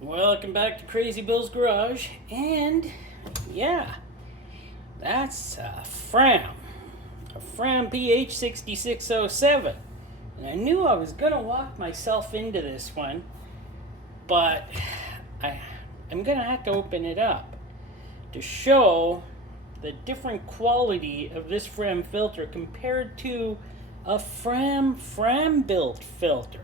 Welcome back to Crazy Bill's Garage, and yeah, that's a Fram PH6607. And I knew I was gonna walk myself into this one, but I'm gonna have to open it up to show the different quality of this Fram filter compared to a Fram built filter.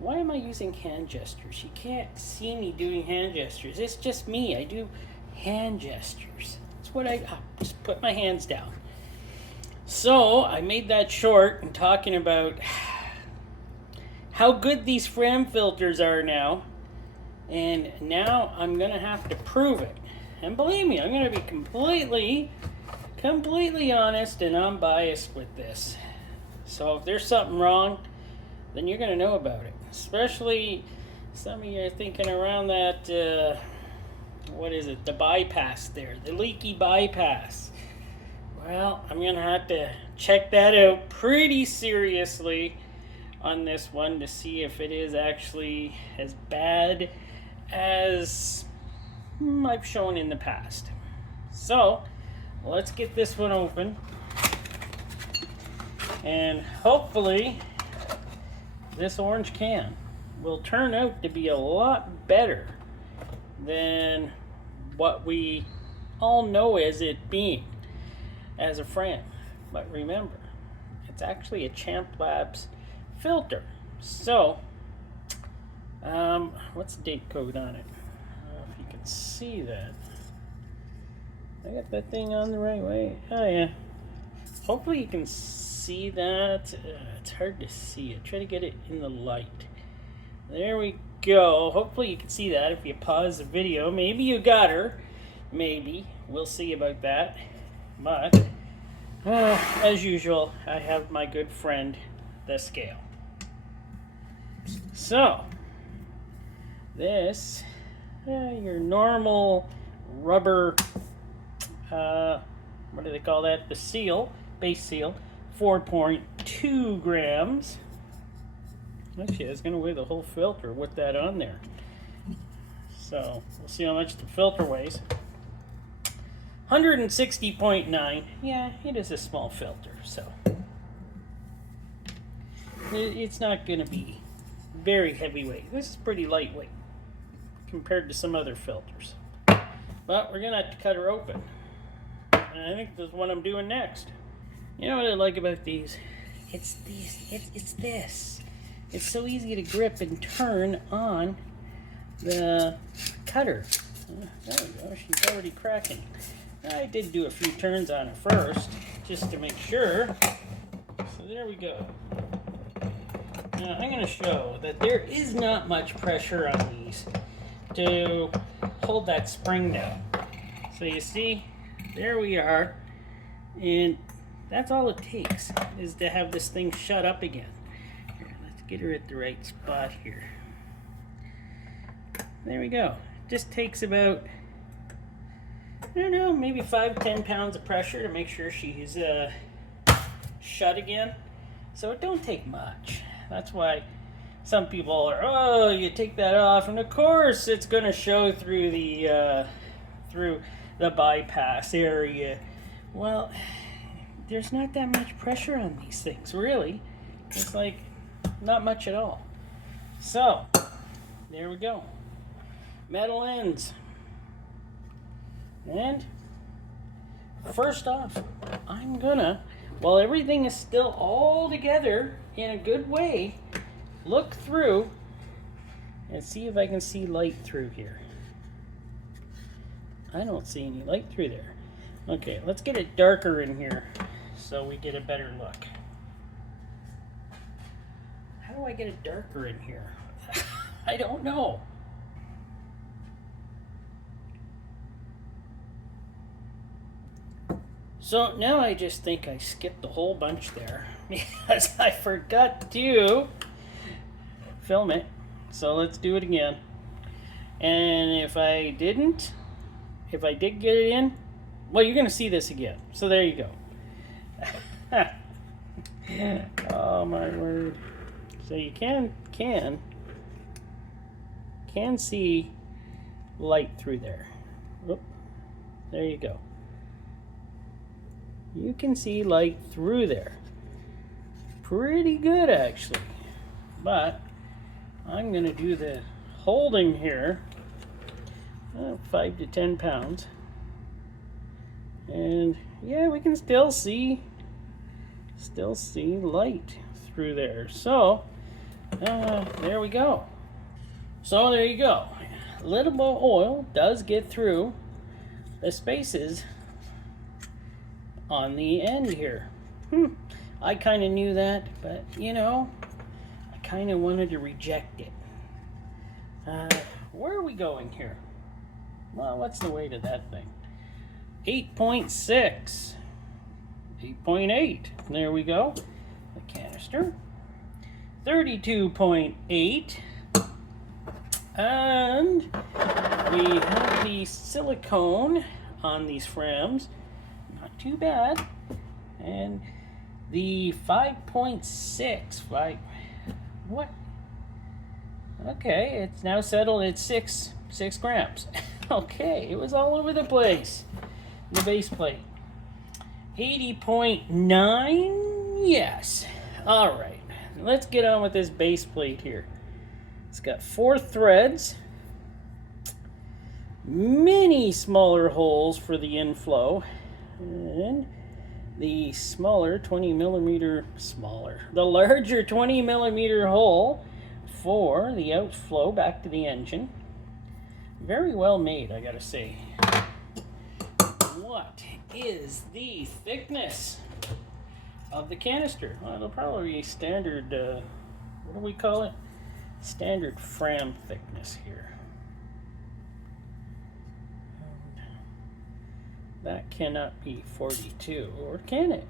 Why am I using hand gestures? You can't see me doing hand gestures. It's just me. I do hand gestures. That's what I just put my hands down. So I made that short and talking about how good these Fram filters are now. And now I'm going to have to prove it. And believe me, I'm going to be completely honest and unbiased with this. So if there's something wrong, then you're going to know about it. Especially some of you are thinking around that, what is it, the bypass there, the leaky bypass. Well, I'm going to have to check that out pretty seriously on this one to see if it is actually as bad as I've shown in the past. So, let's get this one open. And hopefully this orange can will turn out to be a lot better than what we all know as it being as a Fram. But remember, it's actually a Champ Labs filter. So, what's the date code on it? I don't know if you can see that. I got that thing on the right way. Oh yeah. Hopefully you can see that. It's hard to see it. Try to get it in the light. There we go. Hopefully you can see that if you pause the video. Maybe you got her. Maybe. We'll see about that. But, as usual, I have my good friend, the scale. So, this, your normal rubber, what do they call that? The seal, base seal. 4.2 grams. Actually, I was going to weigh the whole filter with that on there. So, we'll see how much the filter weighs. 160.9. Yeah, it is a small filter, so it's not going to be very heavyweight. This is pretty lightweight compared to some other filters. But we're going to have to cut her open. And I think this is what I'm doing next. You know what I like about these? It's this. It's so easy to grip and turn on the cutter. There we go, she's already cracking. I did do a few turns on it first, just to make sure. So there we go. Now I'm going to show that there is not much pressure on these to hold that spring down. So you see, there we are, and that's all it takes, is to have this thing shut up again. Here, let's get her at the right spot here. There we go. It just takes about, I don't know, maybe 5-10 pounds of pressure to make sure she's shut again. So it don't take much. That's why some people are, oh, you take that off, and of course it's going to show through the bypass area. Well, there's not that much pressure on these things, really. It's like not much at all. So, there we go. Metal ends. And first off, I'm gonna, while everything is still all together in a good way, look through and see if I can see light through here. I don't see any light through there. Okay, let's get it darker in here so we get a better look. How do I get it darker in here? I don't know. So now I just think I skipped a whole bunch there because I forgot to film it. So let's do it again. And if I did get it in, well, you're going to see this again. So there you go. Oh my word. So you can can see light through there. Oop, there you go. You can see light through there. Pretty good, actually. But I'm going to do the holding here, 5 to 10 pounds. And yeah, we can still see light through there. So there we go. So there you go. A little bit of oil does get through the spaces on the end here. I kind of knew that, but you know, I kind of wanted to reject it. Where are we going here? Well, what's the weight of that thing? 8.6, 8.8. There we go. The canister. 32.8. And we have the silicone on these Frams. Not too bad. And the 5.6. What? Okay, it's now settled at 6 grams. Okay, it was all over the place. The base plate. 80.9. Yes. All right. Let's get on with this base plate here. It's got 4 threads, many smaller holes for the inflow, and the smaller 20 millimeter, the larger 20 millimeter hole for the outflow back to the engine. Very well made, I gotta say. What is the thickness of the canister? Well, it'll probably be standard, what do we call it? Standard Fram thickness here. That cannot be 42, or can it?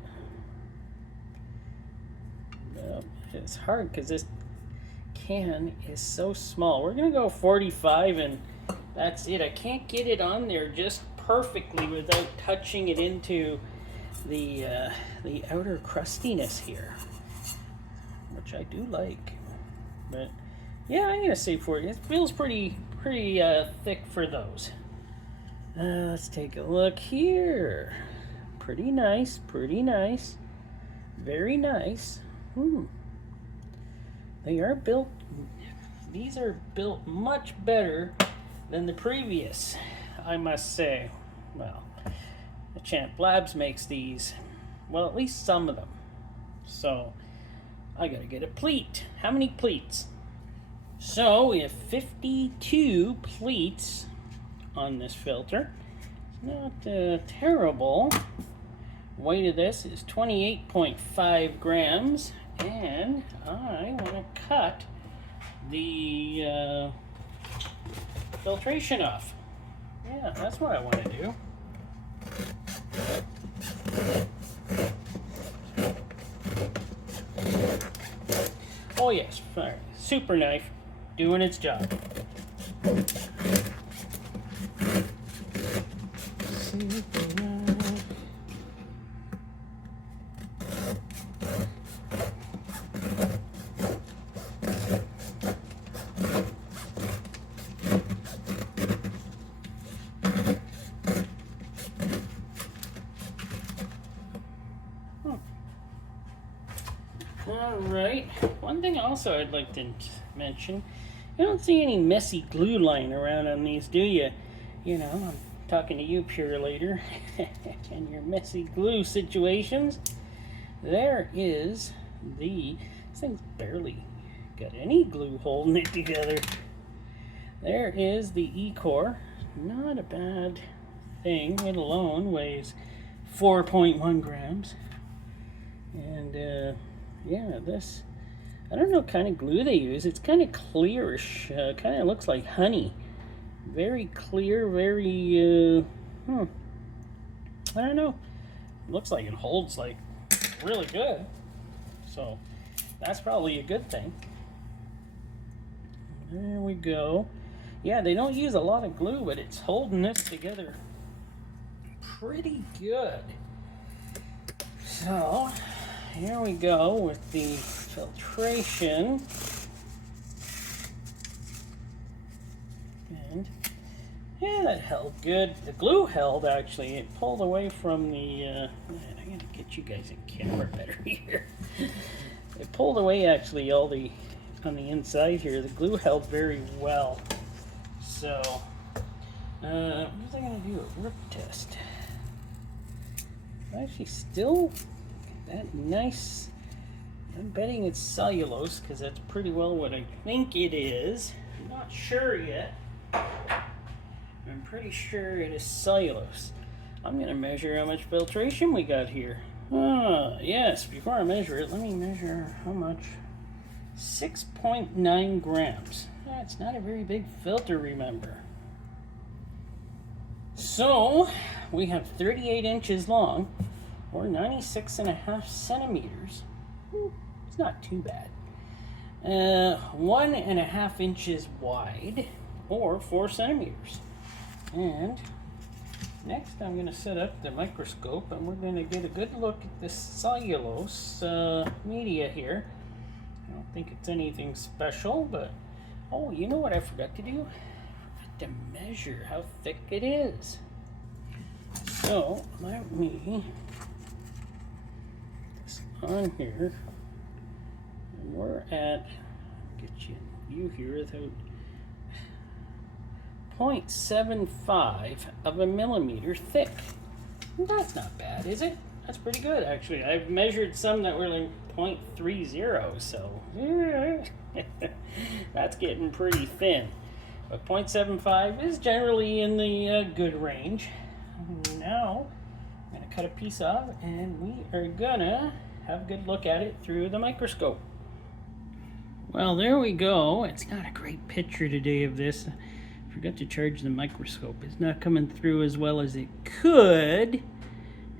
No, it's hard because this can is so small. We're gonna go 45 and that's it. I can't get it on there just perfectly without touching it into the outer crustiness here, which I do like. But yeah, I'm gonna say 40. It feels pretty thick for those. Let's take a look here. Pretty nice, very nice. They are built. These are built much better than the previous, I must say. Well, the Champ Labs makes these. Well, at least some of them. So I gotta get a pleat. How many pleats? So we have 52 pleats on this filter. Not terrible. Weight of this is 28.5 grams, and I want to cut the filtration off. Yeah, that's what I want to do. Oh yes, all right. Super knife doing its job. Alright, one thing also I'd like to mention, you don't see any messy glue lying around on these, do you? You know, I'm talking to you, Pure Later, and your messy glue situations. There is this thing's barely got any glue holding it together. There is the E-core. Not a bad thing. It alone weighs 4.1 grams. And yeah, this, I don't know what kind of glue they use. It's kind of clearish, kind of looks like honey. Very clear, very, I don't know. Looks like it holds like really good. So that's probably a good thing. There we go. Yeah, they don't use a lot of glue, but it's holding this together pretty good. So here we go with the filtration. and yeah, that held good. The glue held, actually. It pulled away from the, man, I gotta get you guys in camera better here. It pulled away, actually, all the, on the inside here. The glue held very well. So, what was I gonna do? A rip test. Actually, still that nice. I'm betting it's cellulose, because that's pretty well what I think it is. I'm not sure yet. I'm pretty sure it is cellulose. I'm going to measure how much filtration we got here. Yes, before I measure it, let me measure how much. 6.9 grams. That's not a very big filter, remember. So, we have 38 inches long, or 96.5 centimeters. It's not too bad. 1.5 inches wide, or 4 centimeters. And next I'm going to set up the microscope and we're going to get a good look at this cellulose media here. I don't think it's anything special, but oh, you know what I forgot to do? I forgot to measure how thick it is. So let me put this on here. And we're at, get you a view here without 0.75 of a millimeter thick. That's not bad, is it? That's pretty good, actually. I've measured some that were like 0.30, so that's getting pretty thin. But 0.75 is generally in the good range. Now, I'm going to cut a piece off, and we are going to have a good look at it through the microscope. Well, there we go. It's not a great picture today of this. Forgot to charge the microscope. It's not coming through as well as it could,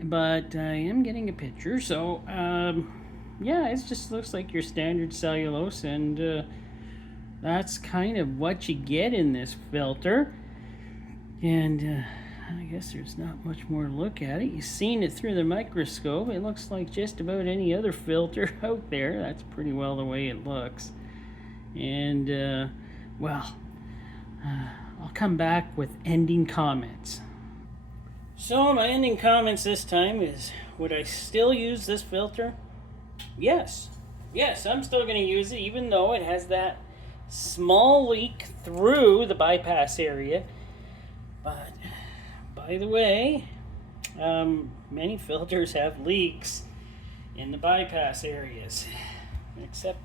but I am getting a picture. So yeah, it just looks like your standard cellulose, and that's kind of what you get in this filter. And I guess there's not much more to look at it. You've seen it through the microscope. It looks like just about any other filter out there. That's pretty well the way it looks. And well, I'll come back with ending comments. So my ending comments this time is, would I still use this filter? Yes. Yes, I'm still going to use it, even though it has that small leak through the bypass area. But, by the way, many filters have leaks in the bypass areas, except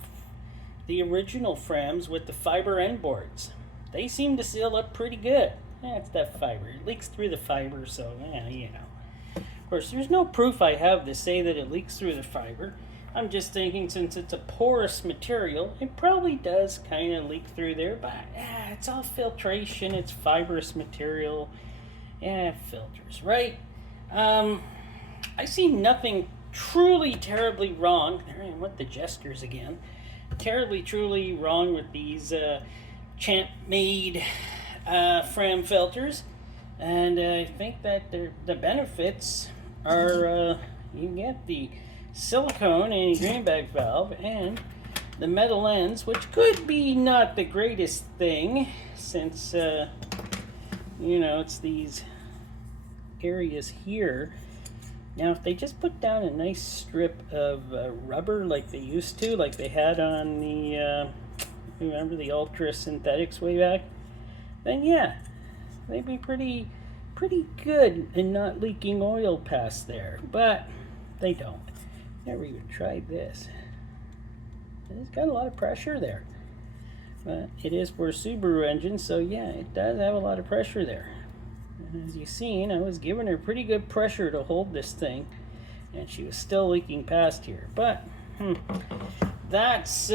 the original Frams with the fiber end boards. They seem to seal up pretty good. That's that fiber. It leaks through the fiber, so yeah, you know. Of course, there's no proof I have to say that it leaks through the fiber. I'm just thinking, since it's a porous material, it probably does kind of leak through there, but it's all filtration. It's fibrous material. Yeah, filters, right? I see nothing truly terribly wrong. There I am with the gestures again. Terribly, truly wrong with these Champ-made Fram filters, and I think that the benefits are you get the silicone anti-drain bag valve and the metal lens, which could be not the greatest thing, since you know, it's these areas here. Now, if they just put down a nice strip of rubber like they used to, like they had on the remember the Ultra Synthetics way back, then yeah, they'd be pretty good in not leaking oil past there. But they don't. Never even tried this. It's got a lot of pressure there, but it is for a Subaru engine, so yeah, it does have a lot of pressure there. And as you've seen, I was giving her pretty good pressure to hold this thing, and she was still leaking past here. But that's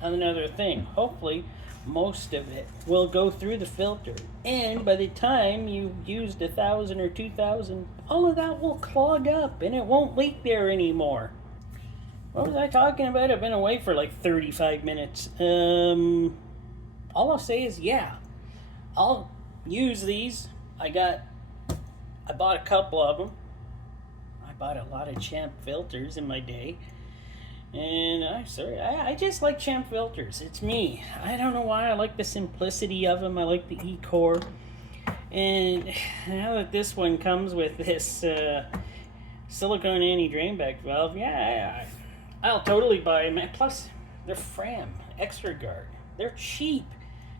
another thing. Hopefully most of it will go through the filter, and by the time you've used 1,000 or 2,000, all of that will clog up and it won't leak there anymore. What was I talking about? I've been away for like 35 minutes. All I'll say is, yeah, I'll use these. I bought a couple of them. I bought a lot of Champ filters in my day. And I'm sorry, I just like champ filters. It's me. I don't know why. I like the simplicity of them. I like the E-core. And now that this one comes with this silicone anti-drain back valve, yeah, I'll totally buy them. Plus, they're Fram Extra Guard. They're cheap.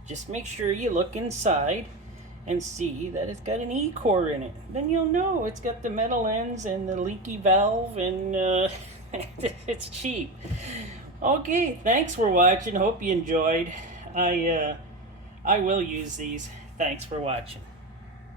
Just make sure you look inside and see that it's got an E-core in it. Then you'll know it's got the metal ends and the leaky valve, and it's cheap. Okay, thanks for watching. Hope you enjoyed. I will use these. Thanks for watching.